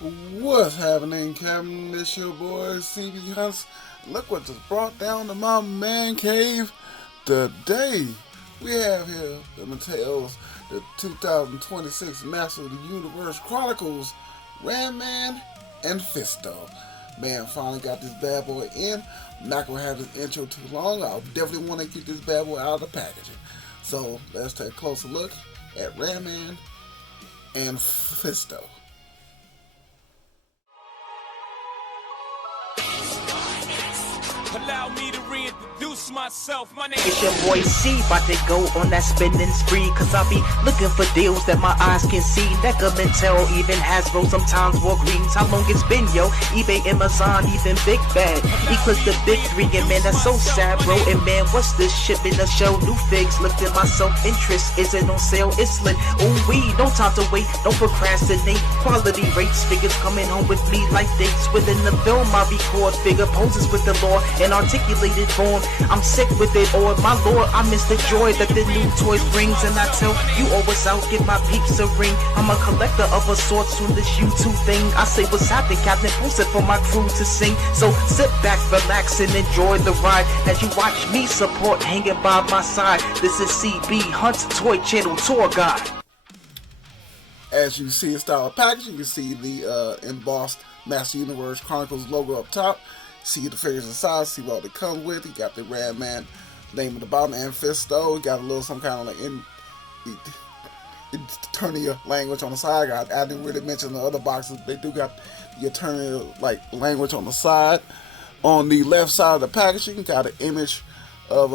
What's happening, Captain? This your boy cbhunts. Look what just brought down to my man cave today. We have here the Mattel's the 2026 Master of the Universe Chronicles, Ram Man and Fisto. Man, finally got this bad boy in. I'm not gonna have this intro too long. I definitely want to get this bad boy out of the packaging. So let's take a closer look at Ram Man and Fisto. Allow me to reintroduce myself. My name It's your boy C, about to go on that spending spree. Cause I be looking for deals that my eyes can see. Necker, Mattel, even Hasbro, sometimes Walgreens. How long it's been, yo? eBay, Amazon, even Big Bad. Eclipse the big three, and man, that's so sad, bro. And man, what's this shit in a show? New figs, looked at my self-interest. Is it on sale? It's lit. Ooh, we, no time to wait, don't procrastinate. Quality rates, figures coming home with me like dates. Within the film, I record figure poses with the law. An articulated form, I'm sick with it, or my lord, I miss the joy that the new toys brings. And I tell you always out, give my peeps a ring. I'm a collector of a sorts from this YouTube thing. I say what's happening, Captain, post it for my crew to sing. So sit back, relax, and enjoy the ride as you watch me support hanging by my side. This is CB Hunt's Toy Channel Tour Guide. As you see the style of packaging, you can see the embossed Master Universe Chronicles logo up top. See the figures inside, see what it comes with. You got the Ram Man name at the bottom and Fisto. You got a little some kind of like Eternia language on the side. I didn't really mention the other boxes. They do got the Eternia like language on the side. On the left side of the packaging, got an image of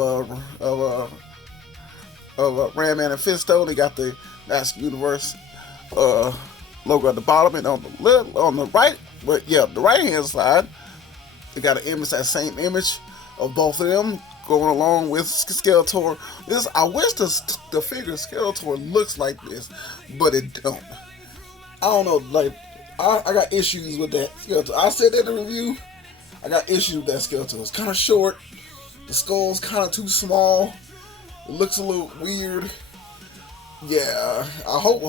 Ram Man and Fisto. They got the Master Universe logo at the bottom, and on the right, but yeah, the right hand side. They got an image, that same image of both of them going along with Skeletor. I wish the figure Skeletor looks like this, but it don't. I don't know, like, I got issues with that Skeletor. I said that in the review. I got issues with that Skeletor. It's kind of short. The skull's kind of too small. It looks a little weird. Yeah, I hope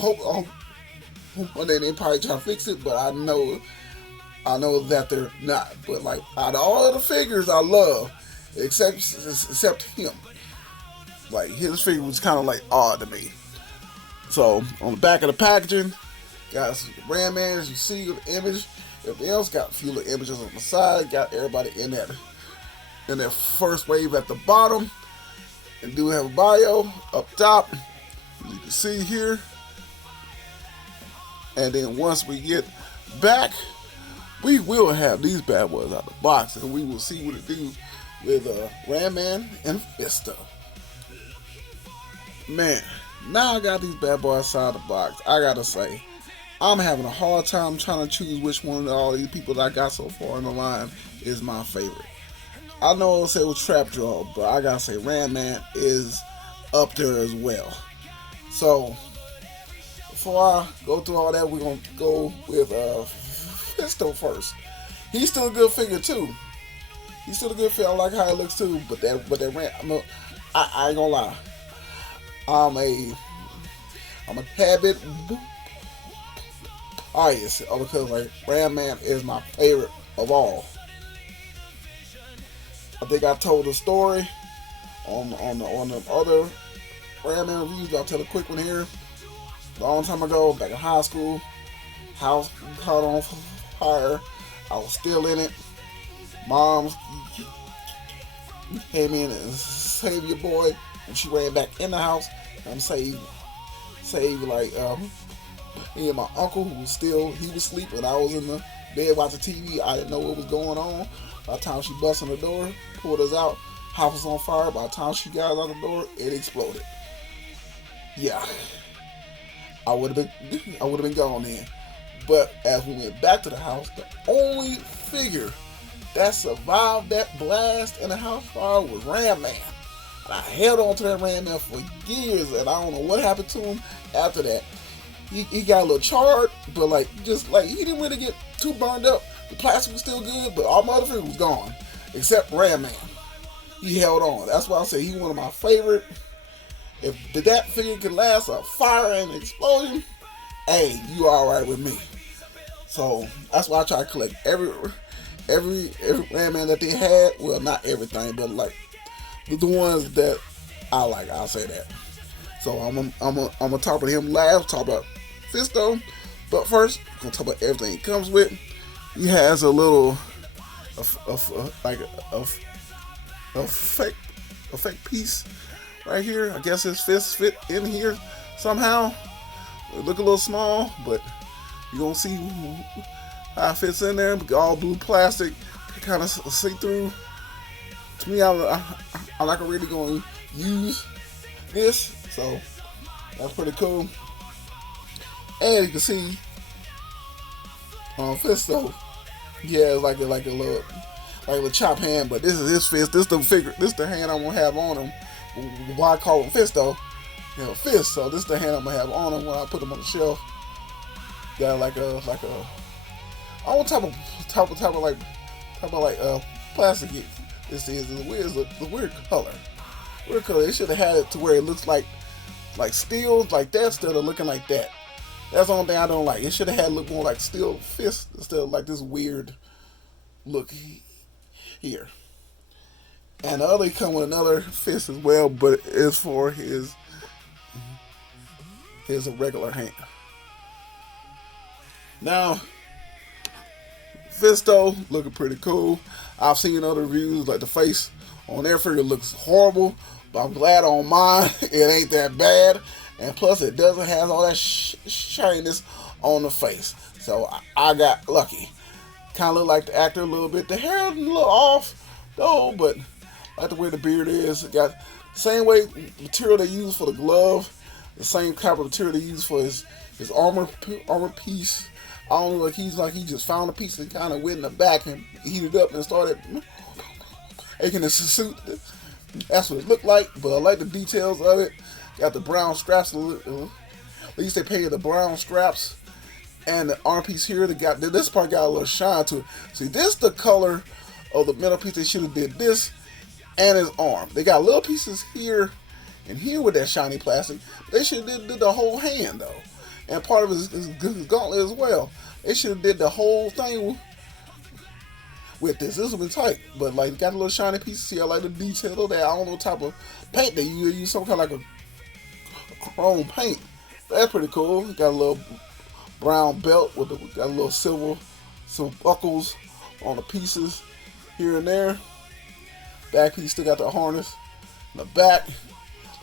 one day they probably try to fix it, but I know that they're not. But like, out of all of the figures I love, except him, like his figure was kind of like odd to me. So on the back of the packaging, got some Ram Man, as you see with the image. Everything else got a few little images on the side. Got everybody in that first wave at the bottom, and do have a bio up top, as you can see here. And then once we get back, we will have these bad boys out of the box, and we will see what it do with Ram Man and Fisto. Man, now I got these bad boys outside the box. I gotta say, I'm having a hard time trying to choose which one of all these people that I got so far in the line is my favorite. I know I'll say it was Trap Draw, but I gotta say Ram Man is up there as well. So before I go through all that, we're gonna go with Fisto first. He's still a good figure too. He's still a good figure. I like how he looks too. But that Ram, I ain't gonna lie. I'm a tad bit biased because like Ram Man is my favorite of all. I think I told the story on the other Ram Man reviews. I'll tell a quick one here. A long time ago, back in high school, house caught on fire. I was still in it. Mom came in and saved your boy, and she ran back in the house and saved like me and my uncle, who was he was asleep, I was in the bed watching TV. I didn't know what was going on. By the time she busted the door, pulled us out, house was on fire. By the time she got out the door, it exploded. Yeah, I would have been gone then. But as we went back to the house, the only figure that survived that blast in the house fire was Ram Man. And I held on to that Ram Man for years, and I don't know what happened to him after that. He got a little charred, but like he didn't really get too burned up. The plastic was still good, but all my other figures was gone, except Ram Man. He held on. That's why I say he's one of my favorite. If that figure could last a fire and an explosion, hey, you alright with me. So that's why I try to collect every Ram Man that they had. Well, not everything, but like the ones that I like. I'll say that. So I'm gonna talk about him last. Talk about Fisto, but first I'm gonna talk about everything he comes with. He has a little, a fake piece right here. I guess his fist fit in here somehow. It look a little small, but you're gonna see how it fits in there. All blue plastic, kind of see through. To me, I'm not really gonna use this, so that's pretty cool. And you can see on Fisto, yeah, like a little chop hand, but this is his fist. This is the hand I'm gonna have on him. Why I call him Fisto, fist. So this is the hand I'm gonna have on him when I put him on the shelf. Got like a all type of plastic. This is the weird color. They should have had it to where it looks like steel, like that, instead of looking like that. That's the only thing I don't like. It should have had look more like steel fist instead of like this weird look here. And the other come with another fist as well, but it's for his regular hand. Now, Fisto looking pretty cool. I've seen other reviews like the face on their figure looks horrible, but I'm glad on mine it ain't that bad. And plus, it doesn't have all that shininess on the face. So I got lucky. Kind of look like the actor a little bit. The hair a little off, though, but I like the way the beard is. It got the same way material they use for the glove, the same type of material they use for his armor piece. I don't know, he just found a piece and kind of went in the back and heated up and started making his suit. That's what it looked like, but I like the details of it. Got the brown straps. At least they painted the brown straps and the arm piece here. This part got a little shine to it. See, this the color of the metal piece. They should have did this and his arm. They got little pieces here and here with that shiny plastic. They should have did the whole hand though, and part of his gauntlet as well. They should have did the whole thing with this. This would be tight, but like got a little shiny piece. See, I like the detail of that. I don't know what type of paint they use. Some kind of like a chrome paint. That's pretty cool. Got a little brown belt got a little silver, some buckles on the pieces here and there. Back piece still got the harness in the back.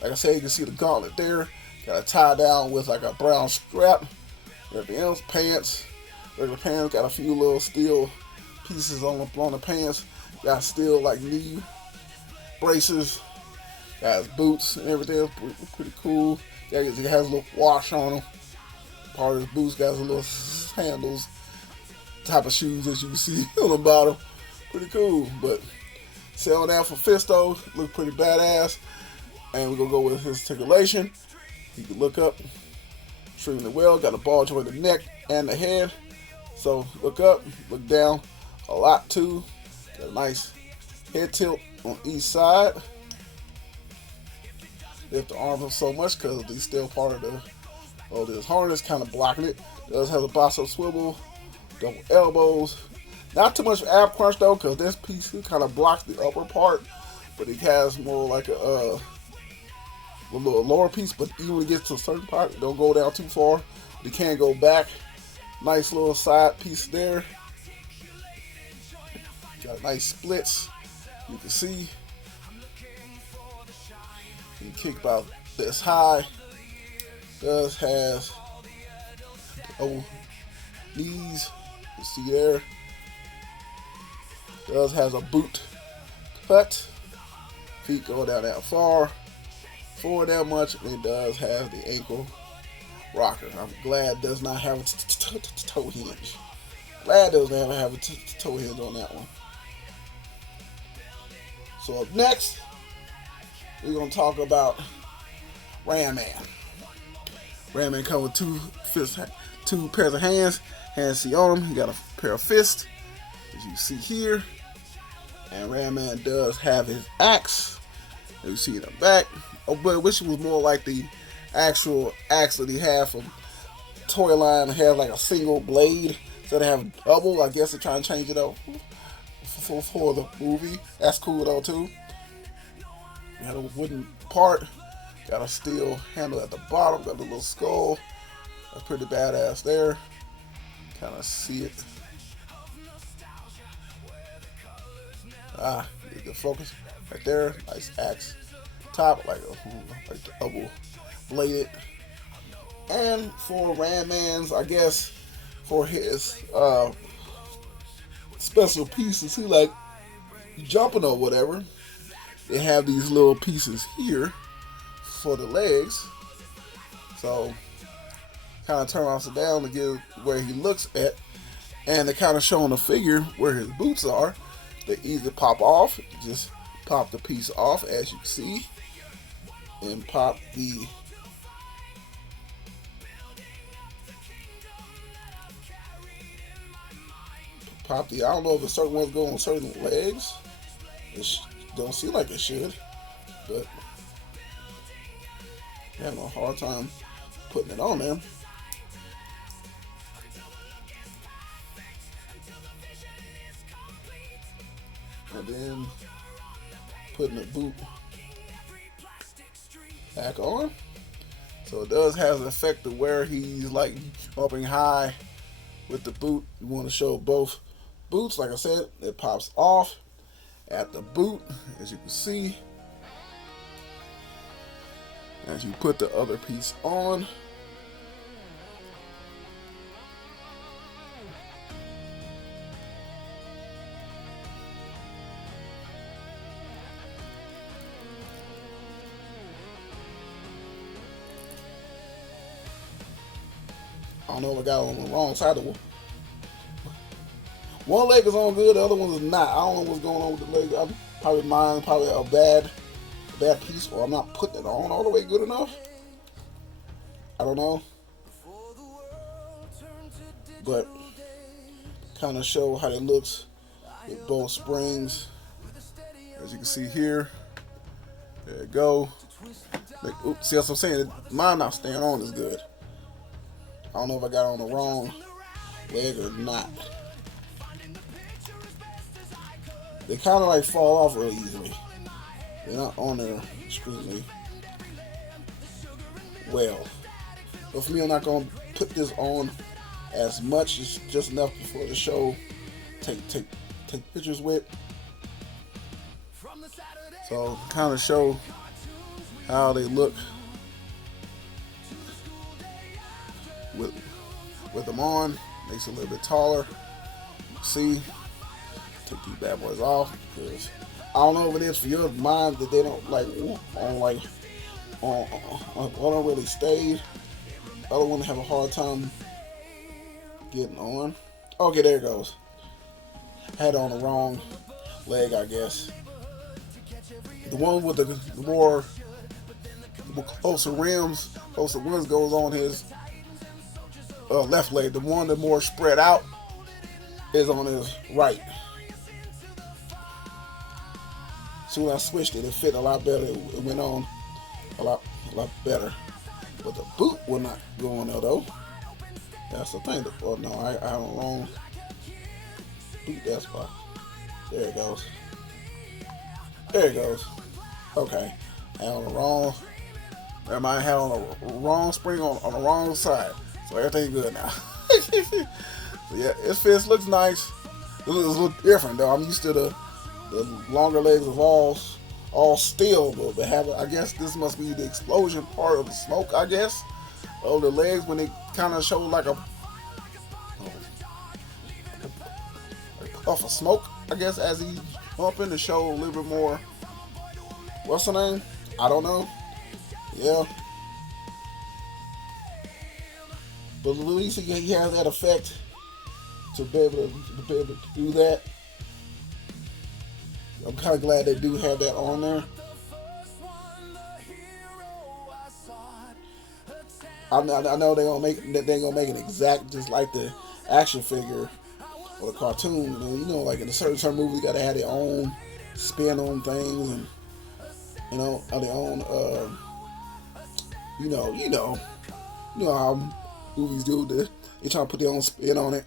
Like I said, you can see the gauntlet there. Got a tie down with like a brown strap. Everything else, pants, regular pants. Got a few little steel pieces on the pants. Got steel like knee braces. Got his boots and everything else. Pretty cool. It has a little wash on them. Part of his boots got some little sandals, type of shoes as you can see on the bottom. Pretty cool. But selling that for Fisto, look pretty badass. And we're gonna go with his articulation. You can look up extremely well. Got a ball joint in the neck and the head. So look up, look down a lot too. Got a nice head tilt on each side. Lift the arms up so much because he's still part of this harness, kind of blocking it. Does have a bicep swivel, double elbows. Not too much ab crunch though, because this piece kind of blocks the upper part, but it has more like a little lower piece. But even when it gets to a certain part, it don't go down too far. You can go back. Nice little side piece there. Got nice splits. You can see. You kick about this high. Does has knees. You see there. Does has a boot cut. Feet go down that far. Forward that much. And it does have the ankle rocker. I'm glad it does not have a toe hinge. Glad it doesn't have a toe hinge on that one. So up next, we're going to talk about Ram Man. Ram Man comes with two pairs of hands. Hands see on him. He got a pair of fists, as you see here. And Ram Man does have his axe. As you see in the back. Oh, but I wish it was more like the actual axe that he had from Toy Line. It had like a single blade So they have double. I guess they're trying to change it up for the movie. That's cool though too. Got a wooden part. Got a steel handle at the bottom. Got a little skull. That's pretty badass there. Kind of see it. Get the focus right there. Nice axe top, like double bladed. And for Randman's, I guess, for his special pieces, he like jumping or whatever. They have these little pieces here for the legs. So kind of turn upside down to get where he looks at, and they kind of showing the figure where his boots are. They easily pop off. Just pop the piece off, as you can see, and pop the I don't know if a certain ones go on certain legs. It don't seem like it should, but I'm having a hard time putting it on there. And then putting the boot back on. So it does have an effect of where he's like jumping high with the boot. You want to show both boots. Like I said, it pops off at the boot, as you can see. As you put the other piece on, I don't know if I got on the wrong side of the one leg is on good, the other one is not. I don't know what's going on with the leg. I'm probably a bad piece, or I'm not putting it on all the way good enough. I don't know. But kind of show how it looks with both springs. As you can see here. There you go. Like, oops, see what I'm saying? Mine not staying on as good. I don't know if I got on the wrong leg or not. They kind of like fall off really easily. They're not on there extremely well. But for me, I'm not going to put this on as much. It's just enough for the show. Take pictures with. So kind of show how they look with them on. Makes it a little bit taller. See, take these bad boys off, because I don't know if it is for your mind that they don't like on really stayed. Other one have a hard time getting on. Okay, there it goes. Had on the wrong leg, I guess. The one with the more closer rims, closer rims goes on his left leg. The one that more spread out is on his right. So when I switched it, it fit a lot better. It went on a lot better. But the boot will not go on there though. That's the thing. Oh no, I have a wrong boot. That's why. There it goes. There it goes. Okay. I had on the wrong. I might have on the wrong spring on the wrong side. So everything's good now. So yeah, it fits. Looks nice. It looks a little different though. I'm used to the longer legs of all steel, but I guess this must be the explosion part of the smoke, I guess, of the legs when they kind of show like a puff of smoke, I guess, as he bumping to show a little bit more. What's the name? I don't know. Yeah. But at least he has that effect to be able to do that. I'm kind of glad they do have that on there. I know they're gonna make it exact just like the action figure or the cartoon. You know, like in a certain movie, you gotta have their own spin on things, and you know, their own. You know how movies do. They try to put their own spin on it.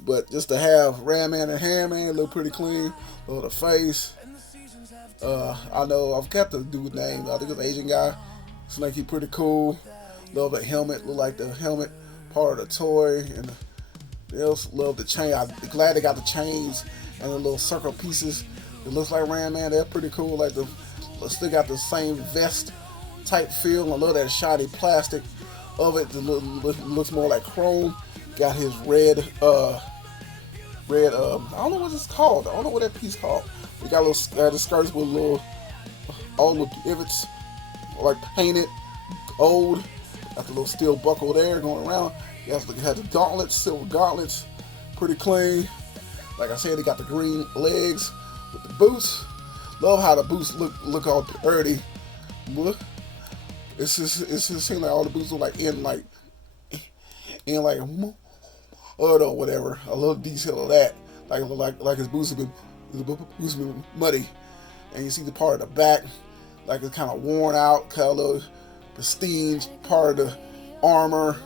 But just to have Ram Man and Hand Man look pretty clean. Look at the face. I know I've got the dude's name. I think it's an Asian guy. It's like he's pretty cool. Love the helmet. Look like the helmet part of the toy. And they also love the chain. I'm glad they got the chains and the little circle pieces. It looks like Ram Man. They're pretty cool. Like still got the same vest type feel. I love that shiny plastic of it. It looks more like chrome. Got his red. I don't know what it's called. I don't know what that piece called. We got little the skirts with little all the pivots like painted gold. Got the little steel buckle there going around. You have the gauntlets, silver gauntlets, pretty clean. Like I said, they got the green legs with the boots. Love how the boots look all dirty. Look, it just seems like all the boots look like in or whatever. A little detail of that, like his boots have been muddy, and you see the part of the back, like it's kind of worn out, kind of a little pristine part of the armor,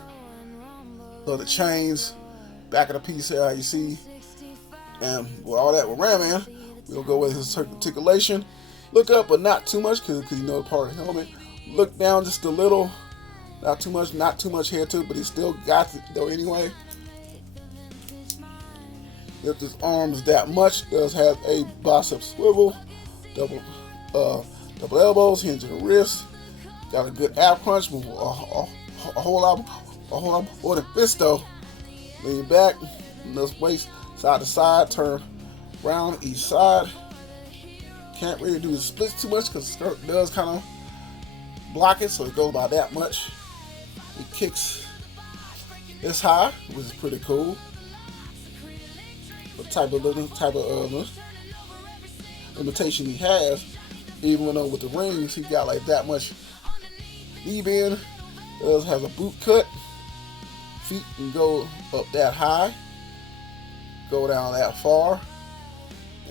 the chains, back of the piece here, how you see. And with all that with Ram Man, we'll go with his articulation. Look up, but not too much, because you know the part of the helmet. Look down just a little, not too much hair to it, but he still got it though anyway. Lift his arms that much. Does have a bicep swivel, double elbows, hinge in the wrist. Got a good ab crunch, a whole lot more than Fisto. Lean back, lift waist side to side, turn around each side. Can't really do the splits too much because the skirt does kind of block it, so it goes about that much. He kicks this high, which is pretty cool. The type of imitation he has, even though with the rings he got like that much knee bend. Does has a boot cut. Feet can go up that high, go down that far.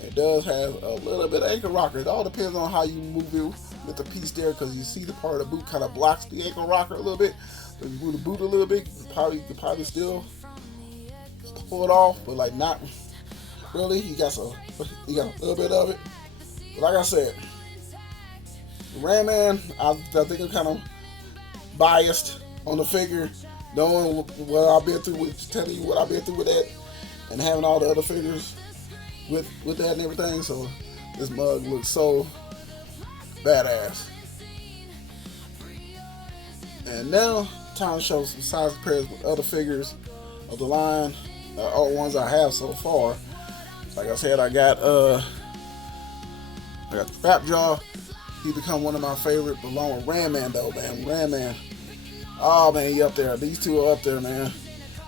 It does have a little bit of ankle rocker. It all depends on how you move it with the piece there, because you see the part of the boot kind of blocks the ankle rocker a little bit. If you move the boot a little bit, you could probably still pull it off, but like not really. He got a little bit of it. But like I said, Ram Man, I think I'm kind of biased on the figure, knowing what I've been through with, telling you what I've been through with that, and having all the other figures with that and everything. So this mug looks so badass. And now time to show some size comparisons with other figures of the line, all the ones I have so far. Like I said, I got Fat Jaw. He become one of my favorite, along with Ram Man though, man. Ram Man, oh man, he up there. These two are up there, man.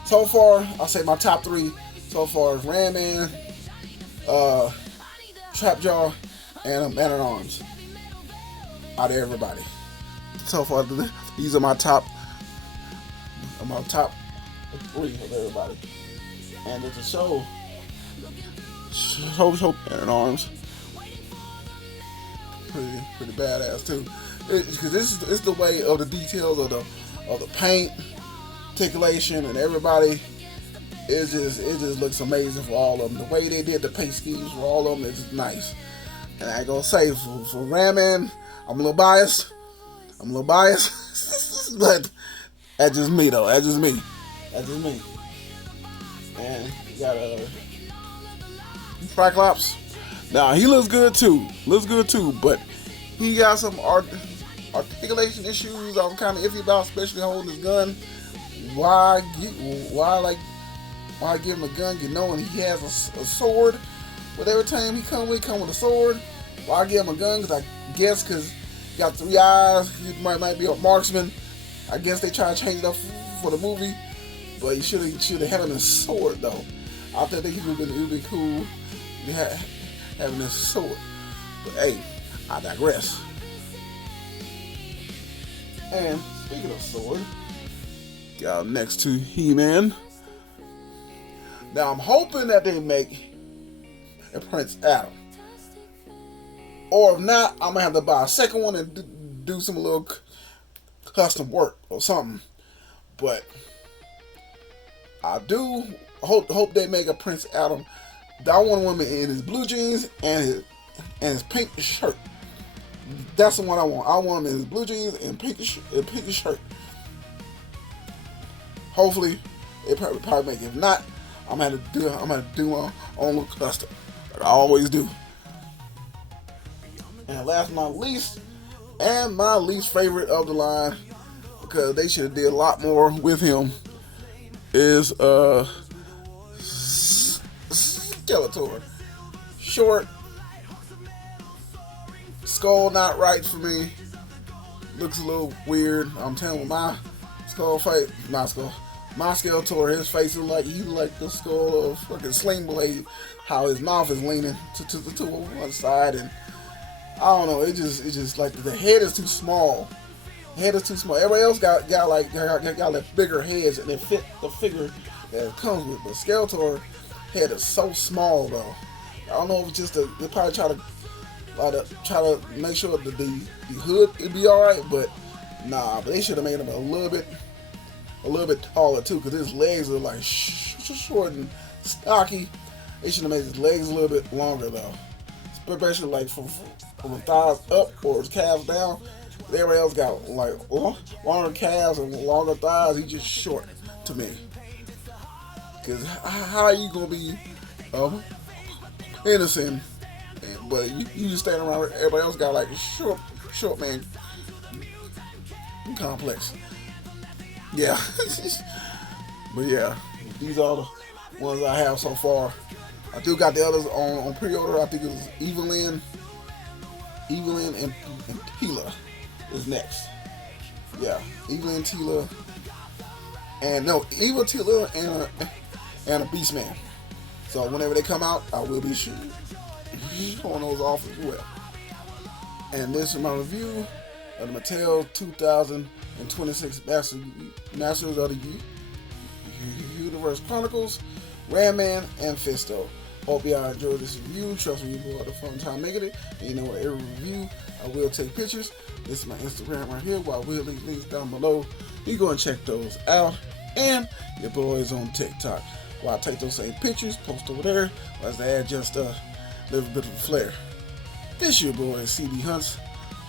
So far, I'll say my top three so far is Ram Man, Trap Jaw, and Man at Arms. Out of everybody, so far, these are my top three of everybody. And it's a show Man at Arms. Pretty badass too, because this is the way of the details of the paint, articulation, and everybody. It just looks amazing for all of them. The way they did the paint schemes for all of them is nice. And I gonna say for Ram Man, I'm a little biased, but that's just me though. That's just me. And you got a Triclops. Now he looks good too, but he got some articulation issues I'm kind of iffy about, especially holding his gun. Why give him a gun, knowing he has a sword? But every time he come with a sword. Why give him a gun? Because I guess because he got 3 eyes, he might be a marksman. I guess they try to change it up for the movie, but he should have had him a sword though. I think it would have been cool having this sword. But hey, I digress. And speaking of sword, got next to He-Man. Now I'm hoping that they make a Prince Adam. Or if not, I'm gonna have to buy a second one and do some little custom work or something. But I do hope they make a Prince Adam. I want a woman in his blue jeans and his pink shirt. That's the one I want. I want him in his blue jeans and pink shirt. Hopefully, they probably make it. If not, I'm gonna do my own little custom, like I always do. And last but not least, and my least favorite of the line, because they should have did a lot more with him, is Skeletor. Short, skull not right for me. Looks a little weird. I'm telling you, my Skeletor, his face is like he's like the skull of fucking Sling Blade. How his mouth is leaning to one side, and I don't know. It just like the head is too small. Everybody else got like bigger heads, and they fit the figure that it comes with. But Skeletor head is so small though. I don't know if it's just they probably try to make sure that the hood would be all right, but nah. But they should have made him a little bit taller too, because his legs are like short and stocky. They should have made his legs a little bit longer though, especially like from the thighs up or his calves down. Everybody else got like longer calves and longer thighs. He's just short to me. Cause how are you gonna be innocent, but you just stand around? Everybody else got like a short man complex. Yeah, but yeah, these are the ones I have so far. I do got the others on pre-order. I think it was Evelyn and Tila is next. Yeah, Evelyn, Tila, and no, Eva, Tila, and a Beastman. So whenever they come out, I will be showing those off as well. And this is my review of the Mattel 2026 Masters of the Universe Chronicles, Ram Man, and Fisto. Hope y'all enjoyed this review. Trust me, you had a fun time making it. And you know what, every review, I will take pictures. This is my Instagram right here, I will leave links down below. You go and check those out. And your boys on TikTok, where I take those same pictures, post over there, as they add just a little bit of a flair. This your boy, CB Hunts.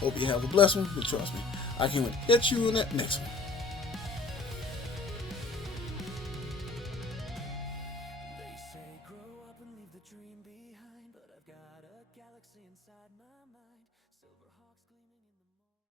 Hope you have a blessed one, but trust me, I can't wait to get you in that next one.